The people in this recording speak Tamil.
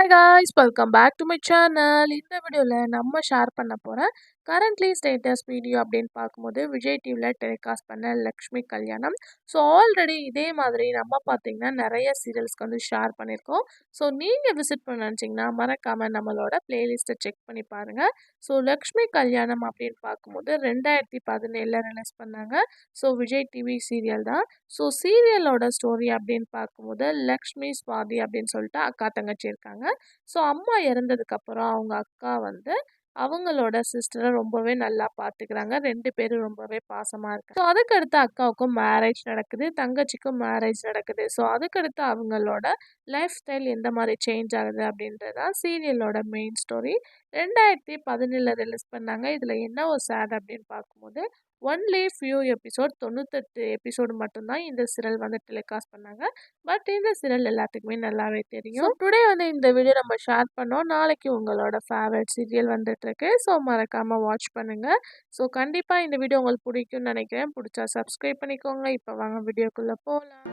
Hi guys welcome back to my channel. இந்த வீடியோவில் நம்ம ஷேர் பண்ண போகிற கரண்ட்லி ஸ்டேட்டஸ் வீடியோ அப்படின்னு பார்க்கும்போது விஜய் டிவியில் டெலிகாஸ்ட் பண்ண லக்ஷ்மி கல்யாணம். ஸோ ஆல்ரெடி இதே மாதிரி நம்ம பார்த்தீங்கன்னா நிறைய சீரியல்ஸ்க்கு வந்து ஷேர் பண்ணியிருக்கோம். ஸோ நீங்கள் விசிட் பண்ண நினச்சிங்கன்னா மறக்காமல் நம்மளோட பிளேலிஸ்ட்டை செக் பண்ணி பாருங்கள். ஸோ லக்ஷ்மி கல்யாணம் அப்படின்னு பார்க்கும்போது 2017 ரிலீஸ் பண்ணாங்க. ஸோ விஜய் டிவி சீரியல் தான். ஸோ சீரியலோட ஸ்டோரி அப்படின்னு பார்க்கும்போது லக்ஷ்மி ஸ்வாதி அப்படின்னு சொல்லிட்டு அக்கா தங்கச்சி இருக்காங்க. ஸோ அம்மா இறந்ததுக்கப்புறம் அவங்க அக்கா வந்து அவங்களோட சிஸ்டரை ரொம்பவே நல்லா பார்த்துக்கிறாங்க. 2 பேரும் ரொம்பவே பாசமாக இருக்காங்க. ஸோ அதுக்கடுத்து அக்காவுக்கும் மேரேஜ் நடக்குது, தங்கச்சிக்கும் மேரேஜ் நடக்குது. ஸோ அதுக்கடுத்து அவங்களோட லைஃப் ஸ்டைல் எந்த மாதிரி சேஞ்ச் ஆகுது அப்படின்றது தான் சீரியலோட மெயின் ஸ்டோரி. 2017 ரிலீஸ் பண்ணாங்க. இதில் என்ன ஒரு சேட் அப்படின்னு பார்க்கும்போது ஒன்லி ஃபியூ எபிசோட் 98 எபிசோடு மட்டும்தான் இந்த சீரியல் வந்து டெலிகாஸ்ட் பண்ணாங்க. பட் இந்த சீரியல் எல்லாத்துக்குமே நல்லாவே தெரியும். ஸோ டுடே வந்து இந்த வீடியோ நம்ம ஷேர் பண்ணோம். நாளைக்கு உங்களோட ஃபேவரட் சீரியல் வந்துட்டுருக்கு. ஸோ மறக்காமல் வாட்ச் பண்ணுங்கள். ஸோ கண்டிப்பாக இந்த வீடியோ உங்களுக்கு பிடிக்கும்னு நினைக்கிறேன். பிடிச்சா சப்ஸ்கிரைப் பண்ணிக்கோங்க. இப்போ வாங்க வீடியோக்குள்ளே போகலாம்.